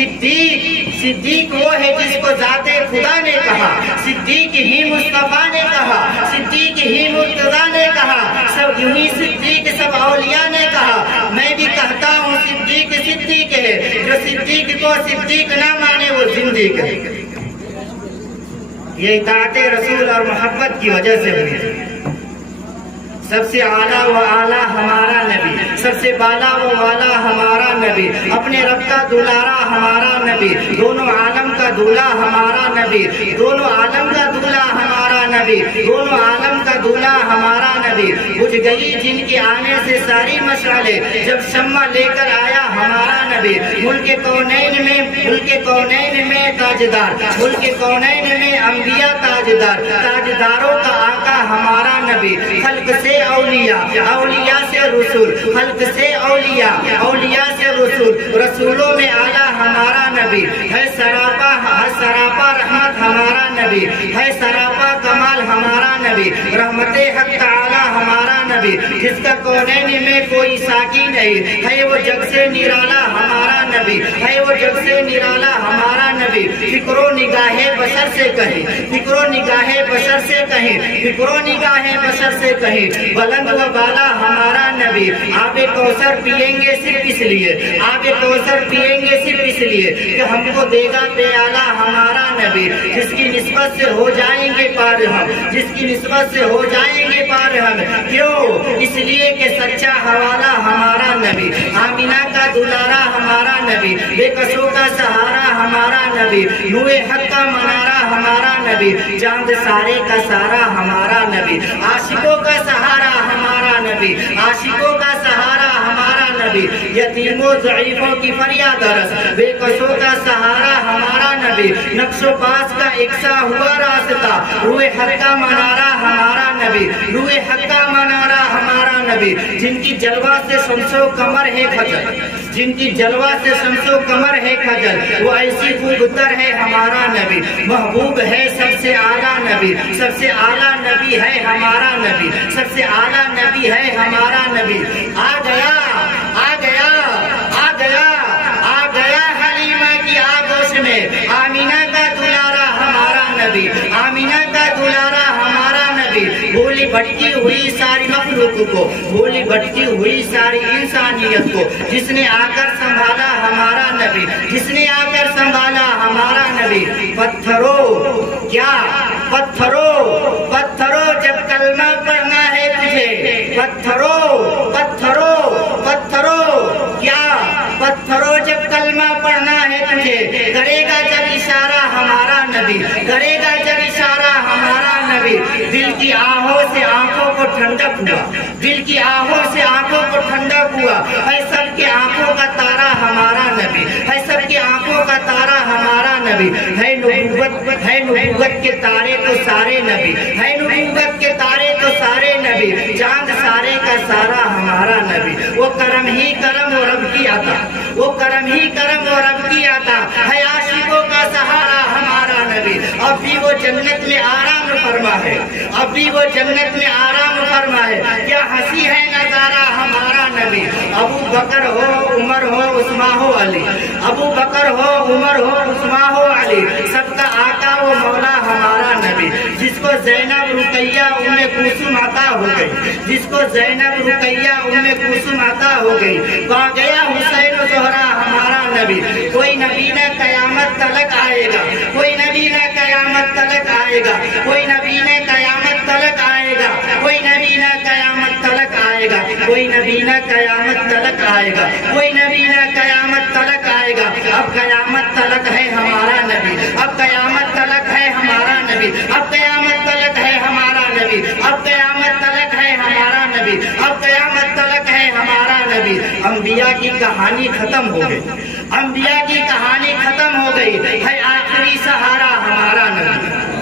صدیق وہ ہے جس کو ذات خدا نے کہا، صدیق ہی مصطفیٰ نے کہا، صدیق ہی مرتضیٰ نے کہا، سب یوں ہی صدیق سب اولیاء نے کہا۔ میں بھی کہتا ہوں صدیق صدیق ہے، جو صدیق کو صدیق نہ مانے وہ زندیق ہے۔ یہ اطاعت رسول اور محبت کی وجہ سے ہوئی۔ سب سے اعلیٰ و اعلیٰ ہمارا نبی، سب سے بالا و والا ہمارا نبی، اپنے رب کا دلارا ہمارا نبی، دونوں عالم کا دولہ ہمارا نبی، دونوں عالم کا دولہ ہمارا نبی، دونوں عالم کا دولہ ہمارا نبی۔ بجھ گئی جن کے آنے سے ساری مشعلیں، جب شمع لے کر آیا ہمارا نبی۔ ملک کونین میں تاجدار، ملک کونین میں انبیاء تاجدار، تاجداروں کا آقا ہمارا نبی۔ خلق سے اولیاء، اولیاء سے رسول، خلق سے اولیاء، اولیاء سے رسول، رسولوں میں اعلیٰ ہمارا نبی ہے۔ سراپا رحمت ہمارا نبی ہے، سراپا کمال ہمارا نبی، رحمت حق تعالی ہمارا نبی۔ جس کا کونین میں کوئی ساقی نہیں ہے، وہ جگ سے نرالا ہمارا نبی ہے، وہ جگ سے نرالا ہمارا نبی۔ فکر و نگاہ بشر سے کہیں، فکر و نگاہ بشر سے کہیں، فکر و نگاہ بشر سے کہیں، بلند و بالا ہمارا نبی۔ آب کوثر پیئیں گے صرف اس لیے، آب کوثر پیئیں گے صرف اس لیے کہ ہم کو دے گا پیالہ ہمارا نبی۔ جس کی نسبت سے ہو جائیں گے پار ہم، جس کی نسبت سے ہو جائیں گے پار ہم، کیوں؟ اس لیے کہ سچا حوالہ ہمارا نبی، آمینہ کا دلارا ہمارا نبی، بے کسوں کا سہارا ہمارا نبی، نور حق کا منارہ ہمارا نبی، چاند سارے کا سارا ہمارا نبی، عاشقوں کا سہارا ہمارا نبی، عاشقوں کا سہارا ہمارا نبی، یتیموں ضعیفوں کی فریاد رس، بے کسوں کا سہارا ہمارا نبی، نقش و باز کا اکسا ہوا راستہ، روح حق کا منارہ ہمارا نبی، روح حق کا منارہ ہمارا نبی۔ جن کی جلوہ سے شمس و قمر ہے خجل، جن کی جلوہ سے شمس و قمر ہے خجل، وہ ایسی خوب تر ہے ہمارا نبی، محبوب ہے سب سے اعلیٰ نبی، سب سے اعلیٰ نبی ہے ہمارا نبی، سب سے اعلیٰ نبی ہے ہمارا نبی۔ آ گیا آ گیا آ گیا آ گیا حلیمہ کی آغوش میں، آمینہ کا دلارا ہمارا نبی، آمینہ کا دلارا ہمارا نبی۔ بھولی بھٹکی ہوئی ساری مخلوق کو، بھولی بھٹکی ہوئی ساری انسانیت کو جس نے آ کر سنبھالا ہمارا نبی، جس نے آ کر سنبھالا ہمارا نبی۔ پتھروں کیا پتھروں پتھروں جب کلمہ پڑھنا ہے تجھے، پتھروں پتھروں پتھروں کیا پتھروں جب کلمہ پڑھنا ہے تجھے، کرے گا جب اشارہ ہمارا نبی، کرے گا جب اشارہ ہمارا نبی۔ دل کی آہوں سے آنکھوں کو ٹھنڈک ہوا، دل کی آہوں سے آنکھوں کو ٹھنڈک ہوا، ہے سب کی آنکھوں کا تارا ہمارا نبی، ہے سب کی آنکھوں کا تارا ہمارا نبی۔ ہے نبوت کے تارے تو سارے نبی، ہے نبوت کے تارے تو سارے نبی، چاند سارے کا سارا ہمارا نبی۔ وہ کرم ہی کرم و رب کی عطا، وہ کرم ہی کرم و رب کی عطا، ہے عاشقوں کا سہارا ہمارا نبی۔ اب بھی وہ جنت میں آرام فرما ہے، اب بھی وہ جنت میں آرام فرما ہے، کیا ہنسی ہے نظارہ ہمارا نبی۔ ابو بکر ہو عمر ہو عثمان ہو علی، ابو بکر ہو عمر ہو عثمان ہو علی، سب کا آقا وہ مولا ہمارا نبی۔ جس کو زینب رقیہ ام کلثوم عطا ہو گئی، جس کو زینب رقیہ ام کلثوم عطا ہو گئی، پا گیا حسین و زہرا ہمارا نبی۔ کوئی نبی نہ قیامت تلک آئے گا، کوئی نبی نہ قیامت تلک آئے گا، کوئی نبی نہ قیامت تلک آئے گا، کوئی نبی نہ قیامت تلک آئے گا، کوئی نبی نہ قیامت تلک آئے گا، کوئی نبی نہ قیامت تلک آئے گا۔ اب قیامت تلک ہے ہمارا نبی، اب قیامت تلک ہے ہمارا نبی، اب قیامت تلک ہے ہمارا نبی، اب قیامت تلک ہے ہمارا نبی، اب قیامت تلک ہے ہمارا نبی۔ انبیاء کی کہانی ختم ہو گئی، انبیاء کی کہانی ختم ہو گئی، ہے آخری سہارا ہمارا نبی۔